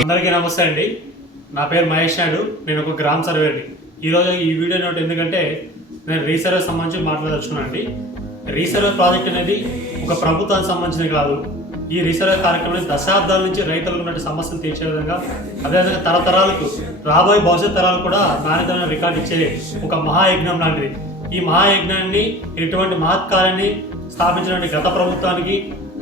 అందరికీ నమస్తే అండి. నా పేరు మహేష్ నాయుడు. నేను ఒక గ్రామ సర్వేని. ఈరోజు ఈ వీడియో నోట్ ఎందుకంటే నేను రీసర్వే సంబంధించి మాట్లాడదలుచుకున్నానండి. రీసర్వే ప్రాజెక్ట్ అనేది ఒక ప్రభుత్వానికి సంబంధించినది కాదు. ఈ రీసర్వే కార్యక్రమం దశాబ్దాల నుంచి రైతులకు ఉన్న సమస్యలు తీర్చే విధంగా, అదేవిధంగా తరతరాలకు రాబోయే భవిష్యత్ తరాలు కూడా నాణ్యతమైన రికార్డు ఇచ్చే ఒక మహాయజ్ఞం లాంటిది. ఈ మహాయజ్ఞాన్ని, ఇటువంటి మహత్కార్యాన్ని స్థాపించినటువంటి గత ప్రభుత్వానికి,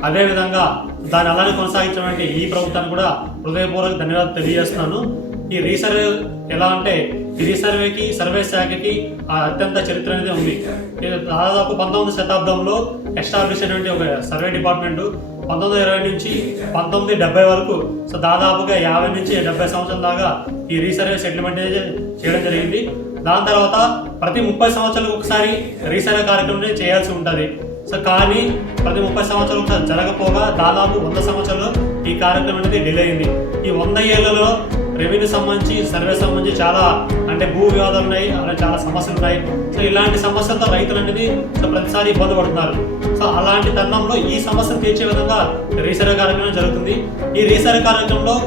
అదేవిధంగా దాన్ని అలానే కొనసాగించినటువంటి ఈ ప్రభుత్వానికి కూడా హృదయపూర్వక ధన్యవాదాలు తెలియజేస్తున్నాను. ఈ రీసర్వే ఎలా అంటే, ఈ రీసర్వేకి, సర్వే శాఖకి అత్యంత చరిత్ర అనేది ఉంది. దాదాపు 19వ శతాబ్దంలో ఎస్టాబ్లిష్ అయినటువంటి ఒక సర్వే డిపార్ట్మెంట్ 1920 నుంచి 1970 వరకు, సో దాదాపుగా 50 నుంచి 70 సంవత్సరాల దాకా ఈ రీసర్వే సెటిల్మెంట్ చేయడం జరిగింది. దాని తర్వాత ప్రతి 30 సంవత్సరాలకు ఒకసారి రీసర్వే కార్యక్రమం చేయాల్సి ఉంటుంది. సో కానీ ప్రతి 30 సంవత్సరాలు జరగపోగా దాదాపు 100 సంవత్సరాలు ఈ కార్యక్రమం అనేది డిలే అయింది. ఈ 100 ఏళ్లలో రెవెన్యూ సంబంధించి, సర్వే సంబంధించి చాలా అంటే భూ వివాదాలు ఉన్నాయి, అలాగే చాలా సమస్యలు ఉన్నాయి. సో ఇలాంటి సమస్యలతో రైతులు అనేది ప్రతిసారి ఇబ్బంది పడుతున్నారు. సో అలాంటి తరుణంలో ఈ సమస్యను తీర్చే విధంగా రీసర్వే కార్యక్రమం జరుగుతుంది. ఈ రీసర్వే కార్యక్రమంలో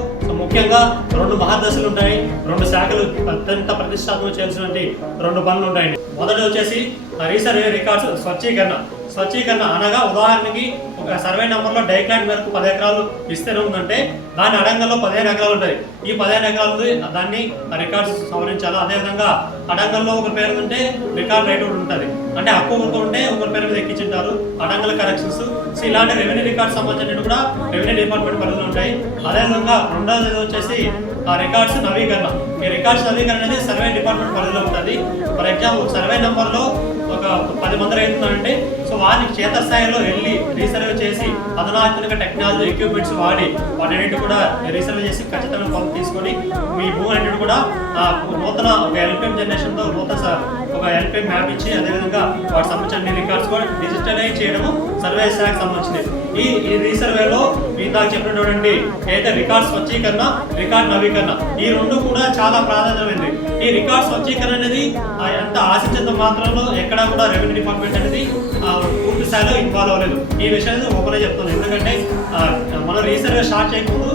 ముఖ్యంగా 2 మహాదశలు ఉంటాయి. 2 శాఖలు అత్యంత ప్రతిష్టాత్మక చేయాల్సినటువంటి 2 పనులు ఉంటాయండి. మొదటి వచ్చేసి రీసర్వే రికార్డ్స్ స్వచ్ఛీకరణ అనగా, ఉదాహరణకి ఒక సర్వే నెంబర్లో డైక్లాండ్ మేరకు 10 ఎకరాలు విస్తీర్ణం ఉందంటే దాని అడంగంలో 15 ఎకరాలు ఉంటాయి. ఈ 15 ఎకరాలు దాన్ని రికార్డ్స్ సవరించాలి. అదేవిధంగా అడంగంలో ఒక పేరు ఉంటే రికార్డ్ రైట్ ఒకటి ఉంటుంది, అంటే హక్కు ఉంటే ఒకరి పేరు మీద ఎక్కించుంటారు, అడంగల కరెక్షన్స్. సో ఇలాంటి రెవెన్యూ రికార్డ్స్ సంబంధించినవి కూడా రెవెన్యూ డిపార్ట్మెంట్ పరిధిలో ఉంటాయి. అదేవిధంగా రెండోది వచ్చేసి రికార్డ్స్ నవీకరణ. ఈ రికార్డ్స్ నవీకరణ అనేది సర్వే డిపార్ట్మెంట్ పరిధిలో ఉంటుంది. ఫర్ ఎగ్జాంపుల్, సర్వే నెంబర్లో ఒక 10 మంది రైతున్నారంటే, సో వారికి క్షేత్రస్థాయిలో వెళ్ళి రీసర్వే చేసి అధునాతన టెక్నాలజీ ఎక్విప్మెంట్స్ వాడి వాటన్నిటి కూడా రీసర్వే చేసి ఖచ్చితంగా కొలత తీసుకొని మీ భూమి అన్నిటి కూడా నూతన ఒక ఎల్పిఎం జనరేషన్తో ఒక ఎల్పిఎం మ్యాప్ ఇచ్చి, అదేవిధంగా వాటికి సంబంధించిన రికార్డ్స్ కూడా డిజిటలైజ్ చేయడము సర్వే శాఖకు సంబంధించింది. ఈ రీసర్వేలో ఇందాక చెప్పినటువంటి ఏదైతే రికార్డ్ స్వచ్ఛీకరణ, రికార్డ్ నవీకరణ, ఈ 2 కూడా చాలా ప్రాధాన్యమైనది. ఈ రికార్డ్ స్వచ్ఛీకరణ అనేది ఎంత ఆశించేంత మాత్రంలో ఎక్కడా కూడా రెవెన్యూ డిపార్ట్మెంట్ అనేది పూర్తి స్థాయిలో ఇన్వాల్వ్ అవ్వలేదు. ఈ విషయాన్ని ఓపెన్ చెప్తున్నాను. ఎందుకంటే మనం రీసర్వే స్టార్ట్ చేయకముందు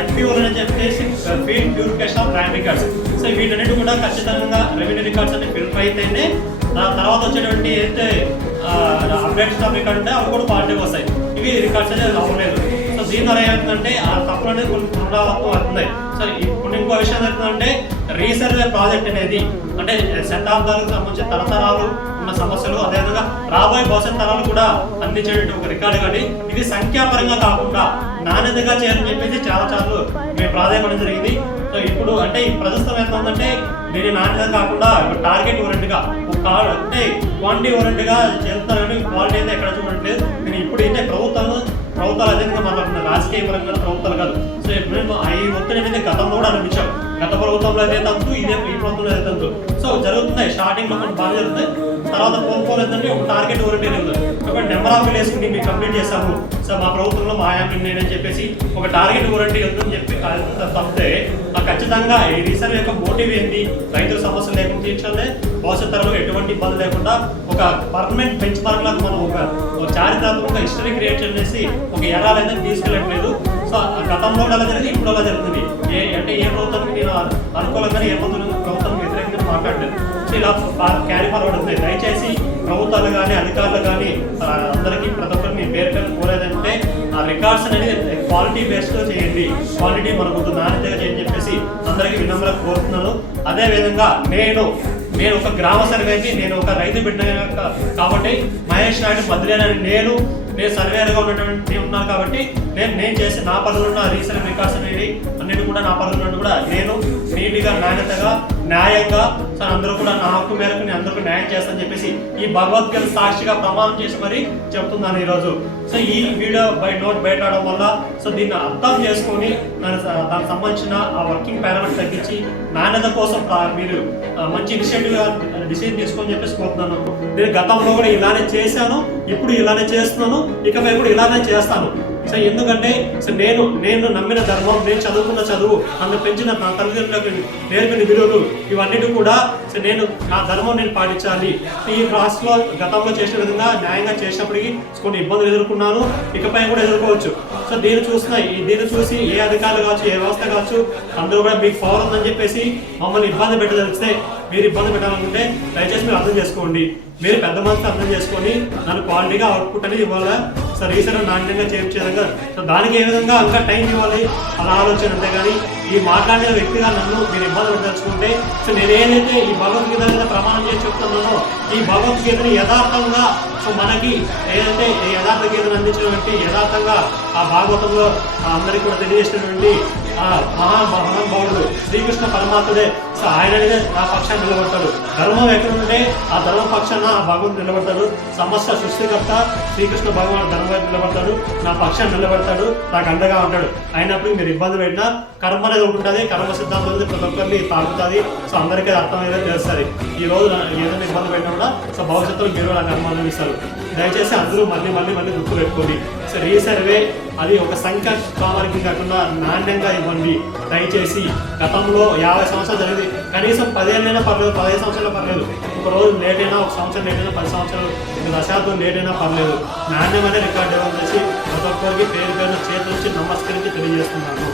ఎఫ్పిఓలు అని చెప్పేసి field purification of land records, so వీటన్నిటి కూడా ఖచ్చితంగా రెవెన్యూ రికార్డ్స్ అనేది ఫిల్టర్ అయితేనే దాని తర్వాత వచ్చేటువంటి ఏదైతే అప్డేట్స్ ఆఫ్ రికార్డ్ ఉంటాయి అవి కూడా పాజిటివ్ వస్తాయి. ఇవి రికార్డ్స్ అనేది అవ్వలేదు. సో దీని ద్వారా ఏమవుతుందంటే ఆ తప్పులు అనేది కొన్ని పునరావృతం అవుతున్నాయి. సో ఇప్పుడు ఇంకో విషయం ఏంటంటే, రీసర్వే ప్రాజెక్ట్ అనేది అంటే శతాబ్దాలకు సంబంధించిన తరతరాలు ఉన్న సమస్యలు, అదేవిధంగా రాబోయే భవిష్యత్ తరాలు కూడా అందించేటువంటి ఒక రికార్డు. కానీ ఇది సంఖ్యాపరంగా కాకుండా నాణ్యతగా చేయాలని చెప్పేసి చాలా మేము ప్రాధాన్యపడడం జరిగింది. సో ఇప్పుడు అంటే ఈ ప్రస్తుతం ఎంత ఉందంటే, దీని నాణ్యత కాకుండా టార్గెట్ ఓరియంట్గా అంటే క్వాంటిటీ ఓరియంట్గా చేస్తున్నారు, కానీ క్వాలిటీ అయితే ఎక్కడ చూడట్లేదు. నేను ఇప్పుడు అయితే ప్రభుత్వాలు అదేవిధంగా మాట్లాడుతున్నారు, రాజకీయ పరంగా ప్రభుత్వాలు కాదు. సో ఇప్పుడు ఈ ఒత్తిడి అనేది గతంలో కూడా అనిపించాం. గత ప్రభుత్వంలో అయితే తంతు, ఈ ప్రభుత్వంలో అయితే తంతు. సో జరుగుతున్నాయి, స్టార్టింగ్లో కొన్ని బాగా జరుగుతాయి, తర్వాత కోల్పోలేదంటే ఒక టార్గెట్ ఓరియంటెడ్ ఉంది. కాబట్టి నెంబర్ ఆఫ్ విలేజ్ మేము కంప్లీట్ చేస్తాము, సో మా ప్రభుత్వంలో మా అని చెప్పేసి ఒక టార్గెట్ ఓరియంటెడ్ ఉందని చెప్పి తప్పితే ఖచ్చితంగా ఈ రీసర్వే యొక్క మోటివ్ ఏంటి, రైతుల సమస్యలు లేకుండా తీర్చాలి, భవిష్యత్ తరంలో ఎటువంటి ఇబ్బంది లేకుండా ఒక పర్మనెంట్ బెంచ్ మార్క్ లాగా మనం ఒక చారిత్రాత్మక హిస్టరీ క్రియేట్ చేసి ఒక ఎరాలైతే తీసుకెళ్ళట్లేదు. సో గతంలో అలా జరిగింది, ఇప్పుడు అలా జరుగుతుంది. అంటే ఏ ప్రభుత్వానికి నేను అనుకూలంగానే, ఏ ప్రభుత్వానికి వ్యతిరేకంగా మాట్లాడలేదు. సో ఇలా క్యారీ ఫార్వర్డ్ అవుతుంది. దయచేసి ప్రభుత్వాలు కానీ, అధికారులు కానీ అందరికీ ప్రతి ఒక్కరికి మీ పేరు కోరేదంటే, ఆ రికార్డ్స్ అనేది క్వాలిటీ బేస్డ్గా చేయండి, క్వాలిటీ మనకు నాణ్యతగా చేయని చెప్పేసి అందరికీ వినమ్రంగా కోరుతున్నాను. అదేవిధంగా నేను ఒక గ్రామ సర్వేకి, నేను ఒక రైతు బిడ్డ కాబట్టి మహేష్ నాయుడు మధ్యలేనని నేను సర్వేగా ఉన్నటువంటి ఉన్నాను కాబట్టి నేను చేసి నా పనులు ఉన్న రీసర్వే రికార్డ్స్ అనేది అన్నిటి కూడా నా పనులు కూడా నేను నీట్గా, నాణ్యతగా, న్యాయంగా, సార్ అందరూ కూడా నా హక్కు మేరకు నేను అందరికీ న్యాయం చేస్తానని చెప్పేసి ఈ భగవద్గీత సాక్షిగా ప్రమాణం చేసి మరి చెప్తున్నాను ఈరోజు. సో ఈ వీడియో బయట రావడం వల్ల సో దీన్ని అర్థం చేసుకొని దానికి సంబంధించిన ఆ వర్కింగ్ పారామీటర్ తగ్గించి నాణ్యత కోసం మీరు మంచి ఇనిషియేటివ్గా డిసిజన్ తీసుకొని చెప్పేసి కోరుతున్నాను. నేను గతంలో కూడా ఇలానే చేశాను, ఇప్పుడు ఇలానే చేస్తున్నాను, ఇకపై కూడా ఇలానే చేస్తాను. సో ఎందుకంటే సో నేను నమ్మిన ధర్మం, నేను చదువుకున్న చదువు, నన్ను పెంచిన నా తల్లిదండ్రులకు నేర్పిన విలువలు ఇవన్నిటి కూడా సో నా ధర్మం నేను పాటించాలి. ఈ ప్రాసెస్లో గతంలో చేసిన విధంగా న్యాయంగా చేసినప్పటికీ కొన్ని ఇబ్బందులు ఎదుర్కొన్నాను, ఇకపై కూడా ఎదుర్కోవచ్చు. సో దీన్ని చూసి ఏ అధికారులు కావచ్చు, ఏ వ్యవస్థ కావచ్చు, అందరూ కూడా మీకు పవర్ ఉందని చెప్పేసి మమ్మల్ని ఇబ్బంది పెట్టదలిస్తే, మీరు ఇబ్బంది పెట్టాలనుకుంటే దయచేసి మీరు అర్థం చేసుకోండి. మీరు పెద్ద మనసు అర్థం చేసుకొని నన్ను క్వాలిటీగా అవుట్పుట్ అనేది ఇవ్వాలా, సో రీసెర్చ్ నాణ్యంగా చేయించే విధంగా, సో దానికి ఏ విధంగా ఇంకా టైం ఇవ్వాలి అలా ఆలోచన. అంతే కానీ ఈ మాట్లాడిన వ్యక్తిగా నన్ను మీరు ఇబ్బంది పెట్టదలుచుకుంటే, సో నేను ఏదైతే ఈ భగవద్గీత మీద ప్రమాణం చేసి చెప్తున్నానో ఈ భగవద్గీతని యథార్థంగా సో మనకి ఏదైతే యథార్థ గీతను అందించినటువంటి యథార్థంగా ఆ భాగవతంలో అందరికీ కూడా తెలియజేసినటువంటి మహానుభావుడు శ్రీకృష్ణ పరమాత్ముడే. సో ఆయననే నా పక్షాన్ని నిలబడతాడు. ధర్మం ఎక్కడుంటే ఆ ధర్మ పక్షాన ఆ భగవంతుడు నిలబడతాడు. సమస్త సృష్టికర్త శ్రీకృష్ణ భగవాన్ ధర్మ నిలబడతాడు, నా పక్షాన్ని నిలబడతాడు, నాకు అండగా ఉంటాడు. అయినప్పుడు మీరు ఇబ్బంది పెట్టినా కర్మ అనేది ఉంటుంది, కర్మ సిద్ధాంతం అనేది ప్రతి ఒక్కరిని తాగుతుంది. సో అందరికీ అర్థమయ్యేలా చేస్తుంది. ఈ రోజు ఏదైనా ఇబ్బంది పెట్టినా కూడా సో భవిష్యత్తులో మీరు నా కర్మ అనుభవిస్తారు. దయచేసి అందరూ మళ్ళీ గుర్తు పెట్టుకోండి. సో రీసర్వే అది ఒక సంఖ్య కామానికి కాకుండా నాణ్యంగా ఇవ్వండి దయచేసి. గతంలో 50 సంవత్సరాలు జరిగింది, కనీసం 10 ఏళ్ళైనా పర్లేదు, 15 సంవత్సరాలు పర్లేదు, ఒక రోజు లేట్ అయినా, ఒక సంవత్సరం లేట్ అయినా, 10 సంవత్సరాలు, ఒక దశాబ్దం లేట్ అయినా పర్లేదు. నాణ్యమైన రికార్డు ఇవ్వాలని చేసి ప్రతి ఒక్కరికి పేరు చేతుల నుంచి నమస్కరించి తెలియజేస్తున్నాను.